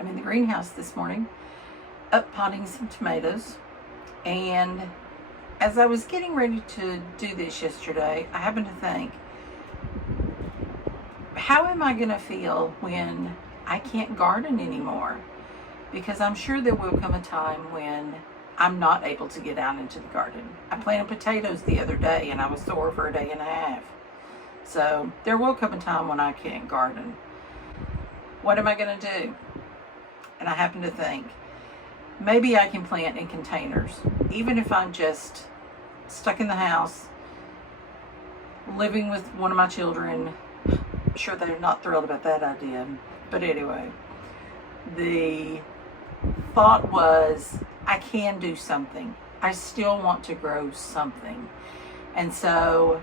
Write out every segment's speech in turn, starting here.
I'm in the greenhouse this morning, up potting some tomatoes, and as I was getting ready to do this yesterday, I happened to think, how am I going to feel when I can't garden anymore? Because I'm sure there will come a time when I'm not able to get out into the garden. I planted potatoes the other day and I was sore for a day and a half. So there will come a time when I can't garden. What am I going to do? And I happen to think, maybe I can plant in containers, even if I'm just stuck in the house, living with one of my children. I'm sure they're not thrilled about that idea. But anyway, the thought was, I can do something. I still want to grow something. And so,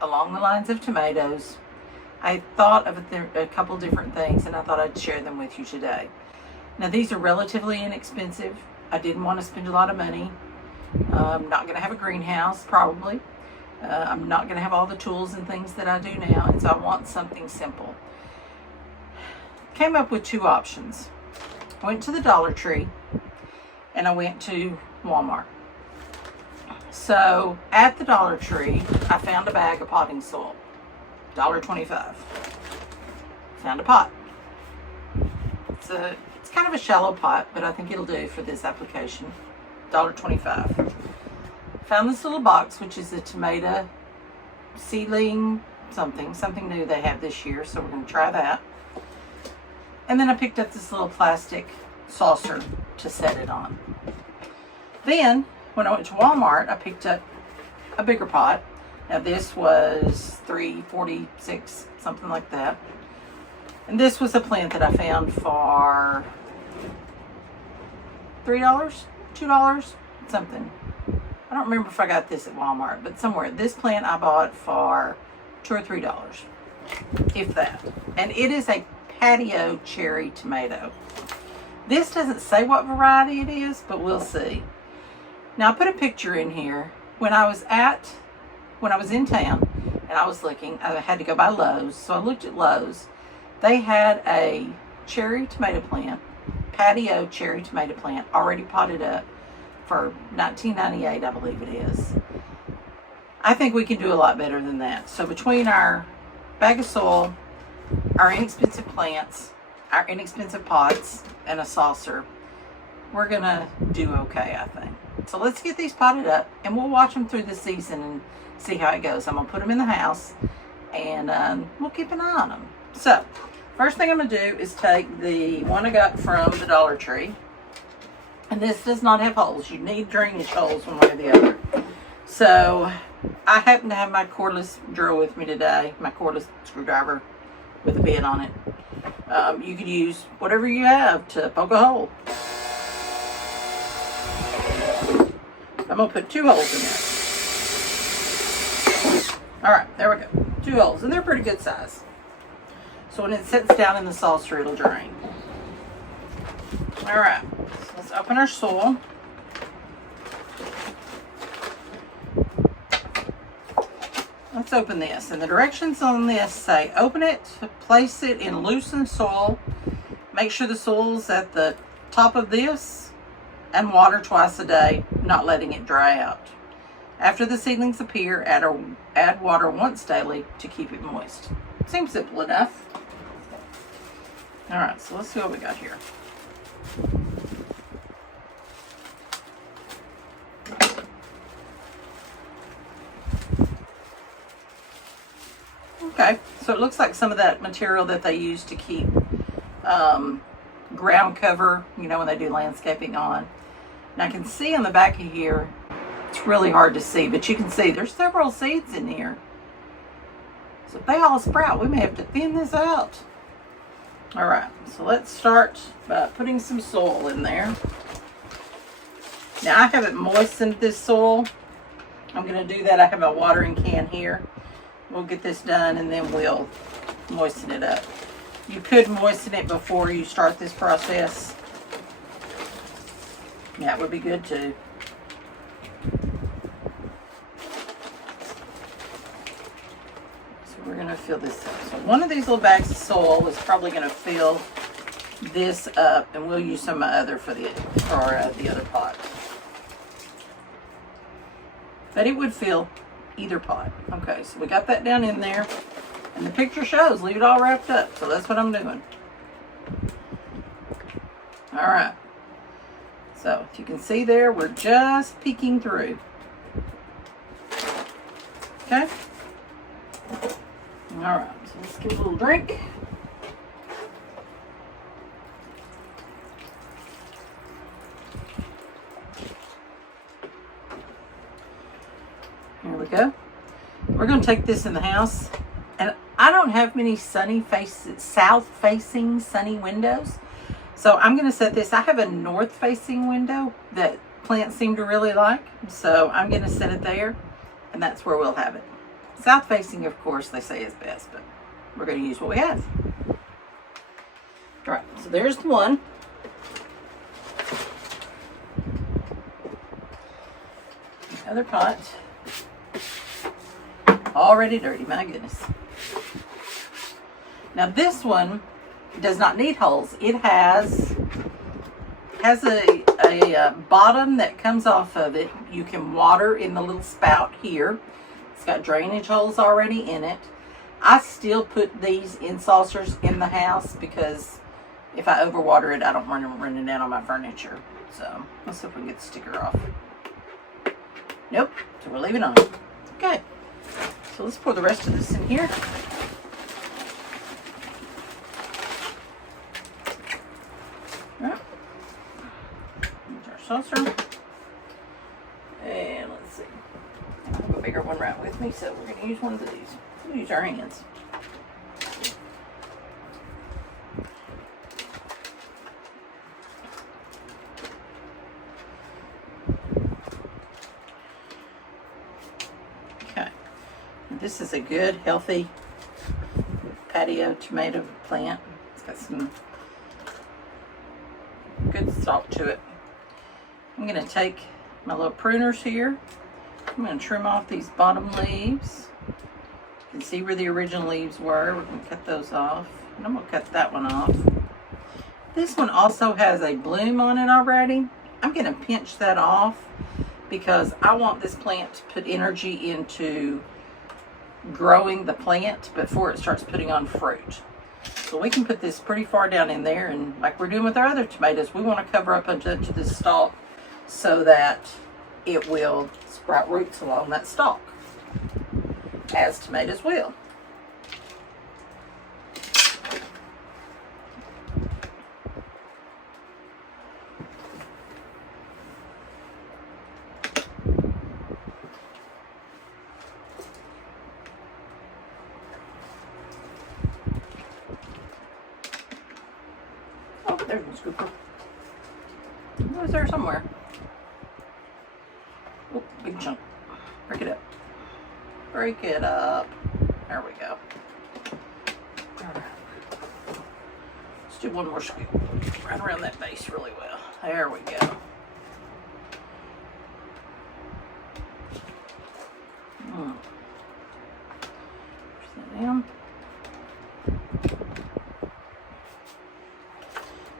along the lines of tomatoes, I thought of a couple different things, and I thought I'd share them with you today. Now, these are relatively inexpensive. I didn't want to spend a lot of money. I'm not going to have a greenhouse, probably. I'm not going to have all the tools and things that I do now, and so I want something simple. Came up with two options. I went to the Dollar Tree, and I went to Walmart. So, at the Dollar Tree, I found a bag of potting soil. $1.25. Found a pot. It's kind of a shallow pot, but I think it'll do for this application. $1.25. Found this little box, which is a tomato seedling something new they have this year, so we're going to try that. And then I picked up this little plastic saucer to set it on. Then, when I went to Walmart, I picked up a bigger pot. Now this was $3.46, something like that. And this was a plant that I found for $3, $2, something. I don't remember if I got this at Walmart, but somewhere. This plant I bought for $2 or $3, if that. And it is a patio cherry tomato. This doesn't say what variety it is, but we'll see. Now I put a picture in here. When I was in town and I was looking, I had to go by Lowe's, so I looked at Lowe's. They had a cherry tomato plant, patio cherry tomato plant, already potted up for $19.98, I believe it is. I think we can do a lot better than that. So between our bag of soil, our inexpensive plants, our inexpensive pots, and a saucer, we're gonna do okay, I think. So let's get these potted up, and we'll watch them through the season and see how it goes. I'm gonna put them in the house, and we'll keep an eye on them. So, first thing I'm gonna do is take the one I got from the Dollar Tree, and this does not have holes. You need drainage holes one way or the other. So, I happen to have my cordless drill with me today, my cordless screwdriver with a bit on it. You could use whatever you have to poke a hole. I'm going to put 2 holes in there. Alright, there we go. 2 holes, and they're pretty good size. So when it sits down in the saucer, it'll drain. Alright, so let's open our soil. Let's open this, and the directions on this say open it, place it in loosened soil, make sure the soil's at the top of this, and water twice a day, not letting it dry out. After the seedlings appear, add water once daily to keep it moist. Seems simple enough. Alright, so let's see what we got here. Okay, so it looks like some of that material that they use to keep ground cover, you know, when they do landscaping on. And I can see on the back of here, it's really hard to see, but you can see there's several seeds in here. So if they all sprout, we may have to thin this out. Alright, so let's start by putting some soil in there. Now I haven't moistened this soil. I'm going to do that. I have a watering can here. We'll get this done and then we'll moisten it up. You could moisten it before you start this process. That would be good too. So we're going to fill this up. So one of these little bags of soil is probably going to fill this up, and we'll use some of my other for the other pot. But it would fill either pot. Okay, so we got that down in there, and the picture shows leave it all wrapped up. So that's what I'm doing. All right. So if you can see there, we're just peeking through. Okay. All right. So let's give it a little drink. Here we go. We're going to take this in the house, and I don't have many south-facing sunny windows, so I'm going to set this. I have a north-facing window that plants seem to really like, so I'm going to set it there, and that's where we'll have it. South-facing, of course, they say is best, but we're going to use what we have. All right, so there's the one. The other pot. Already dirty, my goodness. Now this one does not need holes. It has a bottom that comes off of it. You can water in the little spout here. It's got drainage holes already in it. I still put these in saucers in the house because if I overwater it, I don't want them running down on my furniture. So let's see if we can get the sticker off. Nope, so we'll leave it on. Okay. So let's pour the rest of this in here. All right. Here's our saucer. And let's see. I have a bigger one right with me, so we're going to use one of these. We'll use our hands. This is a good, healthy patio tomato plant. It's got some good salt to it. I'm going to take my little pruners here. I'm going to trim off these bottom leaves. You can see where the original leaves were. We're going to cut those off. And I'm going to cut that one off. This one also has a bloom on it already. I'm going to pinch that off because I want this plant to put energy into growing the plant before it starts putting on fruit. So we can put this pretty far down in there, and like we're doing with our other tomatoes, we want to cover up into this stalk so that it will sprout roots along that stalk, as tomatoes will. There's one scooper. It was there somewhere. Oh, big chunk. Break it up. Break it up. There we go. Alright. Let's do one more scoop. Right around that base really well. There we go. Push that down.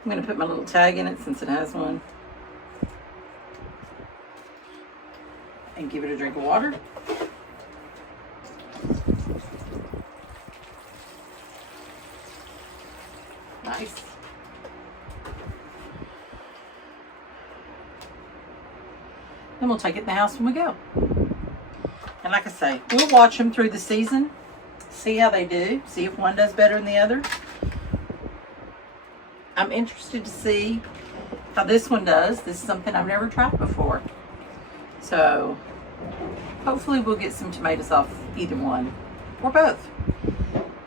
I'm going to put my little tag in it since it has one. And give it a drink of water. Nice. Then we'll take it in the house when we go. And like I say, we'll watch them through the season. See how they do. See if one does better than the other. I'm interested to see how this one does. This is something I've never tried before. So hopefully we'll get some tomatoes off either one or both.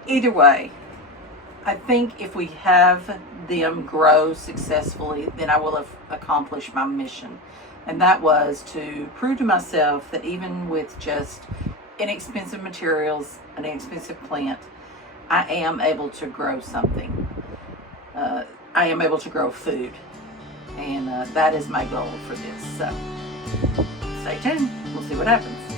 Either way, I think if we have them grow successfully, then I will have accomplished my mission. And that was to prove to myself that even with just inexpensive materials, an inexpensive plant, I am able to grow something. I am able to grow food, and that is my goal for this. So stay tuned. We'll see what happens.